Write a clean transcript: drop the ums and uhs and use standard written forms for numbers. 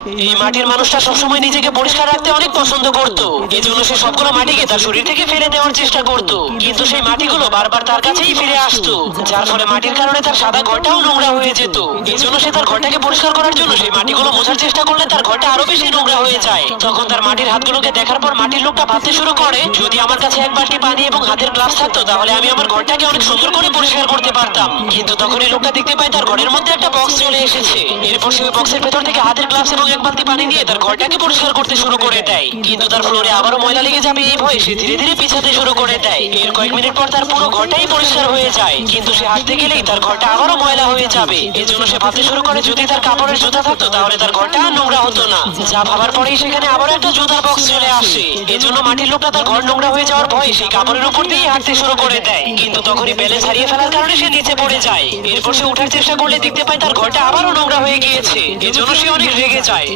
এই মাটির মানুষটা সবসময় নিজেকে পরিষ্কার রাখতে অনেক পছন্দ করত। এজন্য সে সবগুলো মাটিকে তার শরীর থেকে ফেলে দেওয়ার চেষ্টা করত, কিন্তু সেই মাটিগুলো বারবার তার কাছেই ফিরে আসতো, যার ফলে মাটির কারণে তার সাদা ঘরটাও নোংরা হয়ে যেত। এজন্য সে তার ঘরটাকে পরিষ্কার করার জন্য সেই মাটিগুলো মোছার চেষ্টা করলে তার ঘরটা আরো বেশি নোংরা হয়ে যায়। তখন তার মাটির হাতগুলোকে দেখার পর মাটির লোকটা ভাবতে শুরু করে, যদি আমার কাছে এক বালতি পানি এবং হাতের গ্লাভস থাকতো তাহলে আমি আমার ঘরটাকে অনেক সুন্দর করে পরিষ্কার করতে পারতাম। কিন্তু তখন এই লোকটা দেখতে পায় তার ঘরের মধ্যে একটা বক্স চলে এসেছে। এরপর সে ওই বক্সের ভেতর থেকে হাতের গ্লাভস এবং এক বালতি পানি নিয়ে তার ঘরটাকে পরিষ্কার করতে শুরু করে দেয়। কিন্তু তার ফ্লোরে আবারও ময়লা লেগে যাবে এই ভয়ে সে ধীরে ধীরে পিছাতে শুরু করে দেয়। এর কয়েক মিনিট পর তার পুরো ঘরটাই পরিষ্কার হয়ে যায়, কিন্তু সে হাঁটতে গেলেই তার ঘরটা আবারও ময়লা হয়ে যাবে। এজন্য সে ভাবতে শুরু করে, যদি তার কাপড়ের জুতা থাকতো তাহলে তার ঘরটা আর নোংরা হতো না। যা ভাবার পরেই সেখানে আবার একটা জুতার বক্স চলে আসে। এজন্য মাটির লোকটা তার ঘর নোংরা হয়ে যাওয়ার ভয়ে সেই কাপড়ের উপর দিয়ে হাঁটতে শুরু করে দেয়, কিন্তু তখনই ব্যালেন্স হারিয়ে ফেলার কারণে সে নিচে পড়ে যায়। এরপর সে ওঠার চেষ্টা করলে দেখতে পায় তার ঘরটা আবারও নোংরা হয়ে গিয়েছে। এজন্য সে অনেক রেগে যায়।